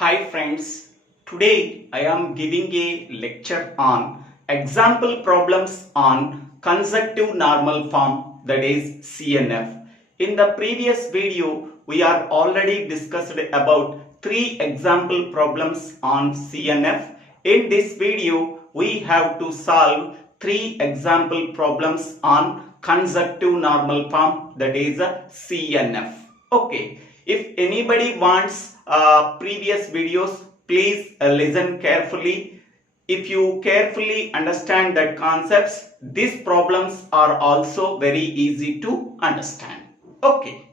Hi friends, today I am giving a lecture on example problems on consecutive normal form, that is CNF. In the previous video, we are already discussed about 3 example problems on CNF. In this video, we have to solve 3 example problems on consecutive normal form, that is CNF. Okay. If anybody wants previous videos, please listen carefully. If you carefully understand that concepts, these problems are also very easy to understand. Okay.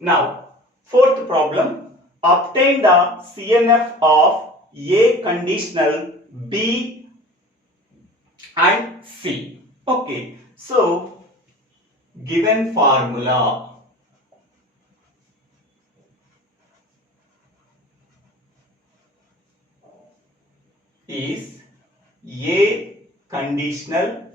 Now, fourth problem. Obtain the CNF of A conditional, B and C. Okay. So, given formula is A conditional,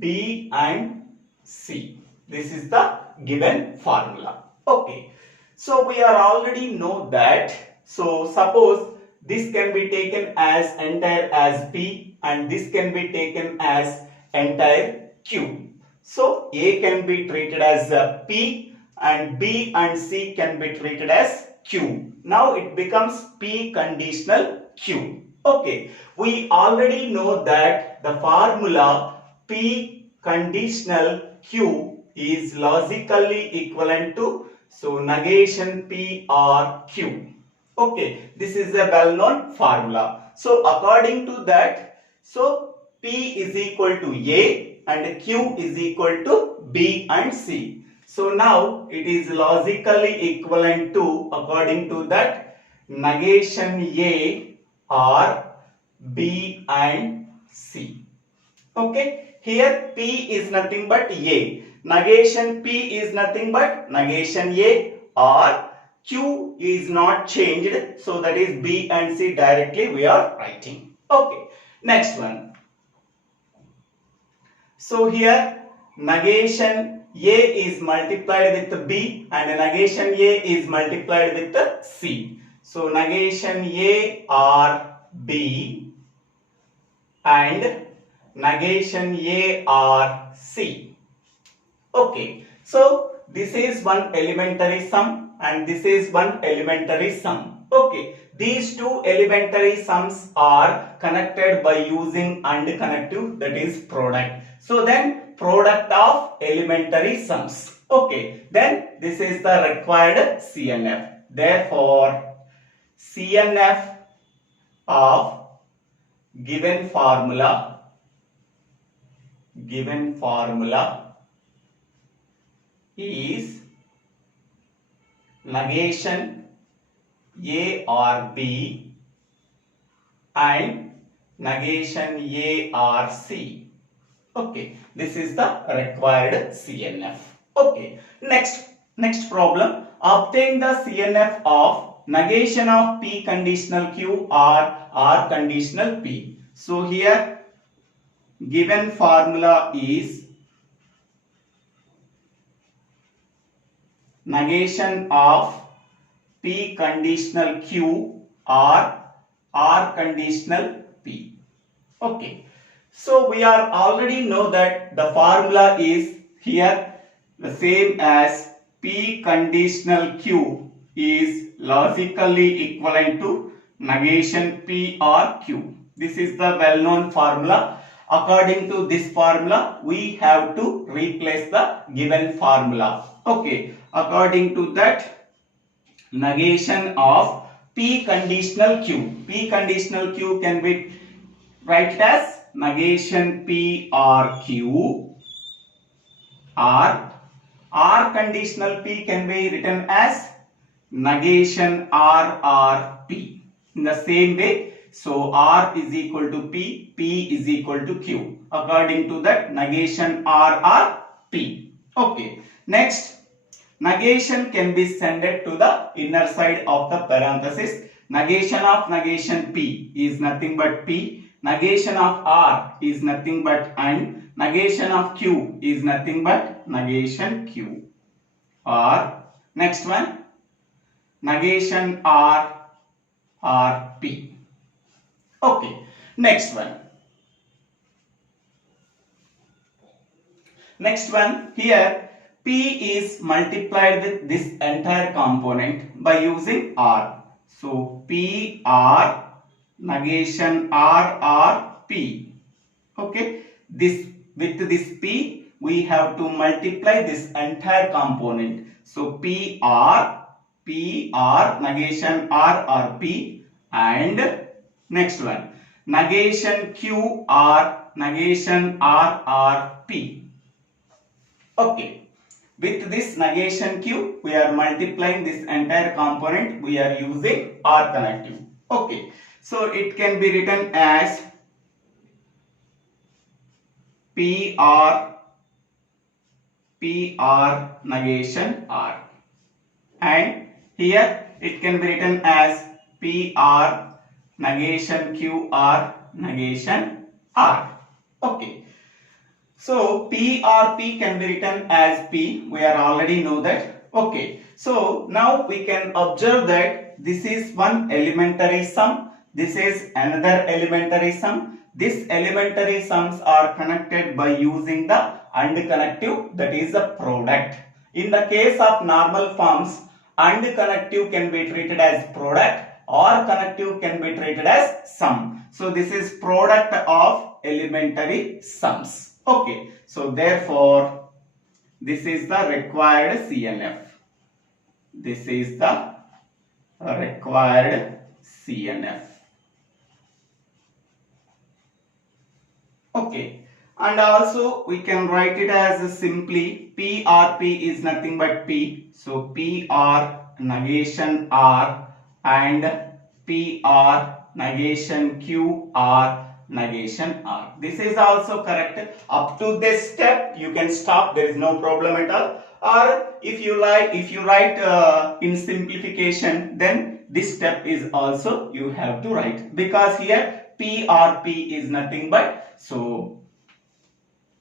B and C. This is the given formula. Okay. So we are already know that. So suppose this can be taken as entire as P and this can be taken as entire Q. So A can be treated as P and B and C can be treated as Q. Now it becomes P conditional Q. Okay, we already know that the formula P conditional Q is logically equivalent to, so negation P or Q. Okay, this is a well-known formula. So according to that, so P is equal to A and Q is equal to B and C. So now it is logically equivalent to, according to that, negation A or B and C. Okay, here P is nothing but A. Negation P is nothing but negation A, or Q is not changed, so that is B and C directly we are writing. Okay, next one. So here negation A is multiplied with B and negation A is multiplied with C. So negation A or B and negation A or C. Okay, so this is one elementary sum and this is one elementary sum. Okay, these two elementary sums are connected by using AND connective, that is product. So then product of elementary sums. Okay, then this is the required CNF. Therefore, CNF of given formula is negation A or B and negation A or C. Okay, this is the required CNF. Okay, next problem. Obtain the CNF of negation of P conditional Q or R conditional P. So here given formula is negation of P conditional Q or R conditional P. Okay, so we are already know that the formula is here the same as P conditional Q is logically equivalent to negation P or Q. This is the well-known formula. According to this formula, we have to replace the given formula. Okay, according to that, negation of P conditional Q. P conditional Q can be written as negation P or Q, or R conditional P can be written as negation R or P. In the same way, so R is equal to P, P is equal to Q. According to that, negation R or P. Okay, next, negation can be sent to the inner side of the parenthesis. Negation of negation P is nothing but P. Negation of R is nothing but and. Negation of Q is nothing but negation Q. Or next one, negation R R P. Okay, next one. Next one, here P is multiplied with this entire component by using R. So P R negation R P. Okay, this with this P we have to multiply this entire component. So P R negation R P, and next one negation Q R negation R P. Okay, with this negation Q, we are multiplying this entire component. We are using R connective. Okay, so it can be written as PR negation R, and here it can be written as PR negation QR negation R. Okay. So PRP can be written as P. We are already know that. Okay. So now we can observe that this is one elementary sum. This is another elementary sum. These elementary sums are connected by using the AND connective, that is the product. In the case of normal forms, AND connective can be treated as product, or connective can be treated as sum. So this is product of elementary sums. Okay, so therefore this is the required CNF. This is the required CNF. Okay, and also we can write it as simply PRP is nothing but P. So PR negation R and PR negation QR negation R. This is also correct. Up to this step you can stop, there is no problem at all. Or if you like, if you write in simplification, then this step is also you have to write, because here PRP is nothing but so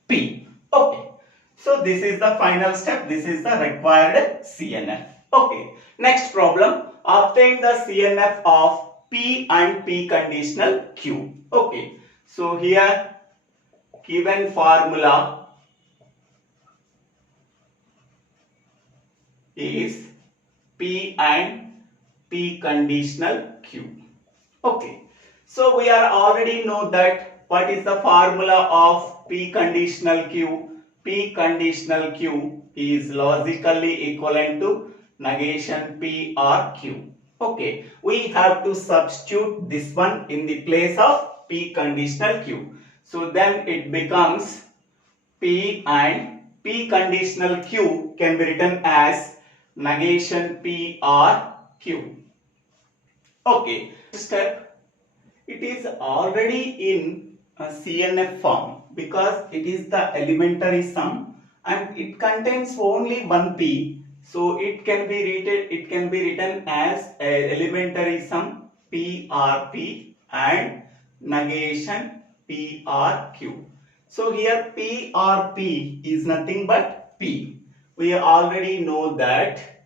P. Okay, so this is the final step. This is the required CNF. Okay, next problem, obtain the CNF of P and P conditional Q. Okay, so here given formula is P and P conditional Q. Okay, so we are already know that what is the formula of P conditional Q. P conditional Q is logically equivalent to negation P or Q. Okay, we have to substitute this one in the place of P conditional Q. So then it becomes P, and P conditional Q can be written as negation P or Q. Okay, step, it is already in a CNF form because it is the elementary sum and it contains only one P. So it can be written as a elementary sum PRP and negation PRQ. So here PRP is nothing but P. We already know that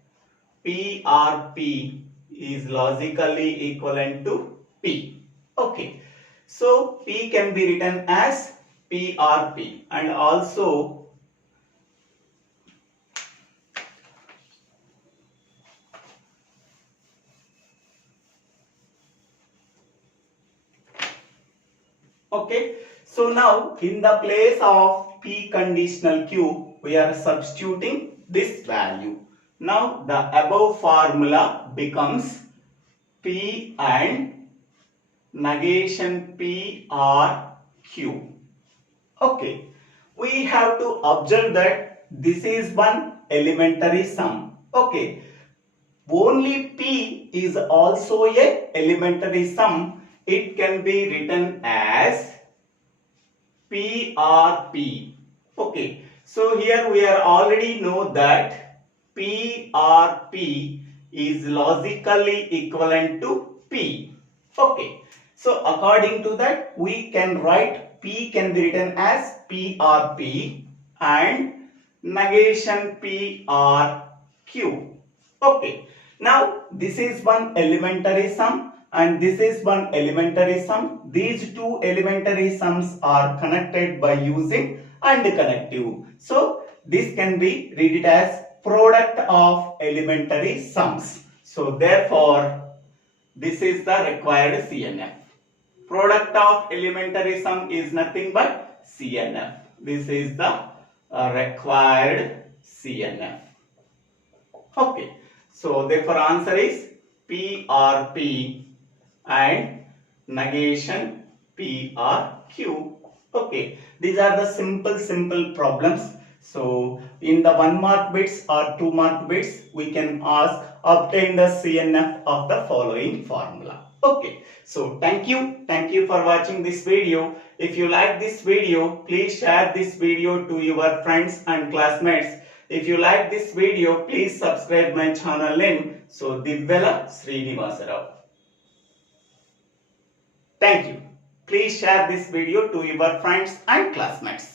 PRP is logically equivalent to P. Okay, so P can be written as PRP, and also okay, so now in the place of P conditional Q, we are substituting this value. Now the above formula becomes P and negation P or Q. Okay, we have to observe that this is one elementary sum. Okay, only P is also a elementary sum. It can be written as PRP. Okay, so here we are already know that PRP is logically equivalent to P. Okay, so according to that we can write P can be written as PRP and negation PRQ. Okay, now this is one elementary sum. and this is one elementary sum. These two elementary sums are connected by using AND connective. So this can be read it as product of elementary sums. So therefore this is the required CNF. Product of elementary sum is nothing but CNF. This is the required CNF. Okay. So therefore answer is PRP and negation PRQ. Okay. These are the simple problems. So in the 1 mark bits or 2 mark bits, we can ask obtain the CNF of the following formula. Okay, so thank you for watching this video. If you like this video, please share this video to your friends and classmates. If you like this video, please subscribe my channel name, so Divvela Srinivasa Rao. Thank you. Please share this video to your friends and classmates.